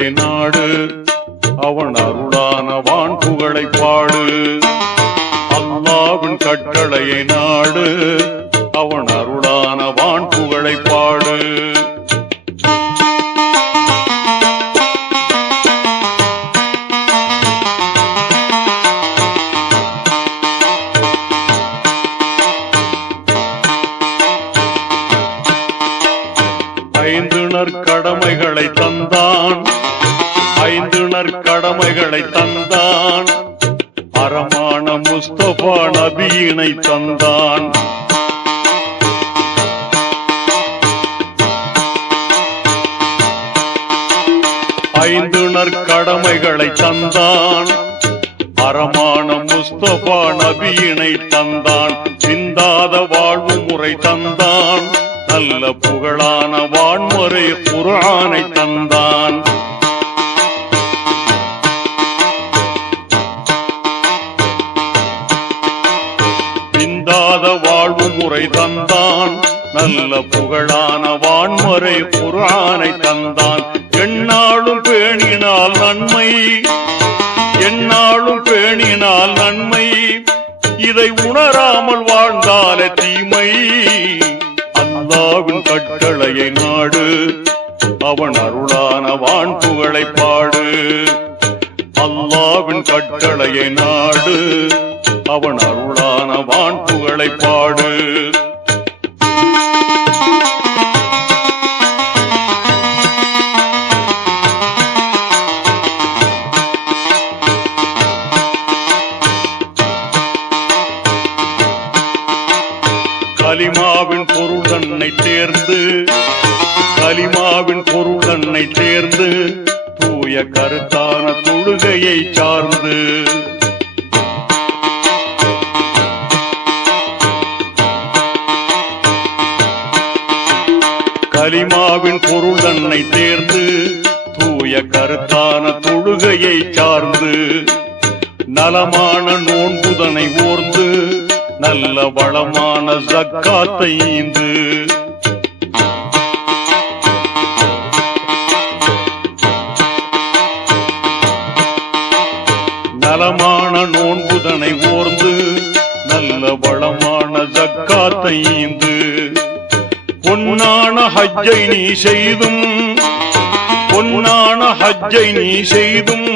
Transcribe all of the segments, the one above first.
கட்டளையை நாடு அவன் அருளான வான் புகழை பாடு. அல்லாஹ்வின் கட்டளையை நாடு அவன் அருளான வான் புகழை பாடு. ஐந்து நற்கடமைகளை தந்தான், ஐந்து நற்கடமைகளை தந்தான், அறமான முஸ்தபா நபியினை தந்தான். ஐந்து நற்கடமைகளை தந்தான், அறமான முஸ்தபா நபியினை தந்தான். சிந்தாத வாழ்வு முறை தந்தான், நல்ல புகழான வான்முறை குர்ஆனை தந்தான். சிந்தாத வாழ்வு முறை தந்தான், நல்ல புகழான வான்முறை குர்ஆனை தந்தான். எந்நாளும் பேணினால் நன்மை, எந்நாளும் பேணினால் நன்மை, இதை உணராமல் வாழ்ந்தாலே தீமை. அல்லாஹ்வின் கட்டளையை நாடு அவன் அருளான வான் புகழை பாடு. அல்லாஹ்வின் கட்டளையை நாடு அவன் அருளான வான் புகழை பாடு. கலிமாவின் பொருள் தன்னை தேர்ந்து, கலிமாவின் பொருள் தன்னை தேர்ந்து, தூய கருத்தான தொழுகையை சார்ந்து. கலிமாவின் பொருள் தன்னை தேர்ந்து, தூய கருத்தான தொழுகையை சார்ந்து, நலமான நோன்புதனை ஓர்ந்து, நல்ல வளமான ஜக்காத்தை ஈந்து. நலமான நோன்புதனை ஓர்ந்து, நல்ல வளமான ஜக்காத்தை ஈந்து. பொன்னான ஹஜ்ஜை நீ செய்தும், பொன்னான ஹஜ்ஜை நீ செய்தும்,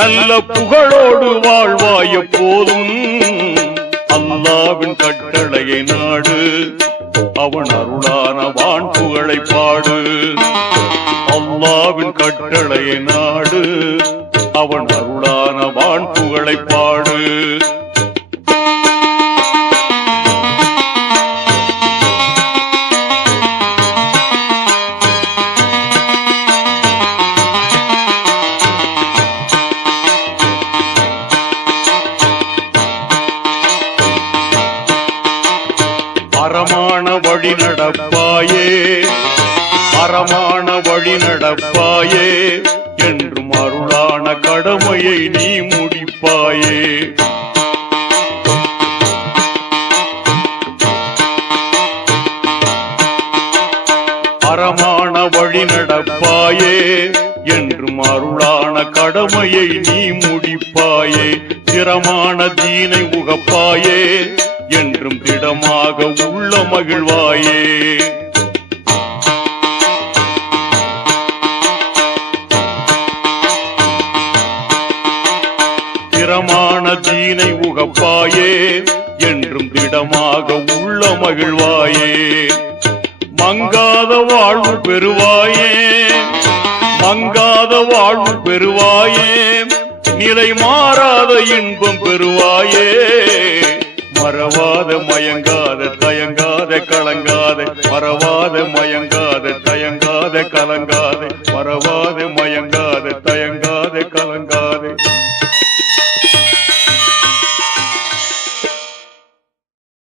நல்ல புகழோடு வாழ்வாய் எப்போதும். அல்லாஹ்வின் கட்டளையை நாடு அவன் அருளான வான் புகழை பாடு. அல்லாஹ்வின் கட்டளையை நாடு அவன் அருளான வான் புகழை பாடு. அறமான வழி நடப்பாயே, அறமான வழி நடப்பாயே, என்றும் அருளான கடமையை நீ முடிப்பாயே. அறமான வழி நடப்பாயே, என்றும் அருளான கடமையை நீ முடிப்பாயே. திறமான தீனை உகப்பாயே, என்றும் திடமாக உள்ள மகிழ்வாயே. திறமான தீனை உகப்பாயே, என்றும் திடமாக உள்ள மகிழ்வாயே. மங்காத வாழ்வு பெறுவாயே, மங்காத வாழ்வு பெறுவாயே, நிலை மாறாத இன்பம் பெறுவாயே. மறவாத மயங்காத தயங்காத கலங்காத, மறவாத மயங்காத தயங்காத கலங்காத, மறவாத மயங்காத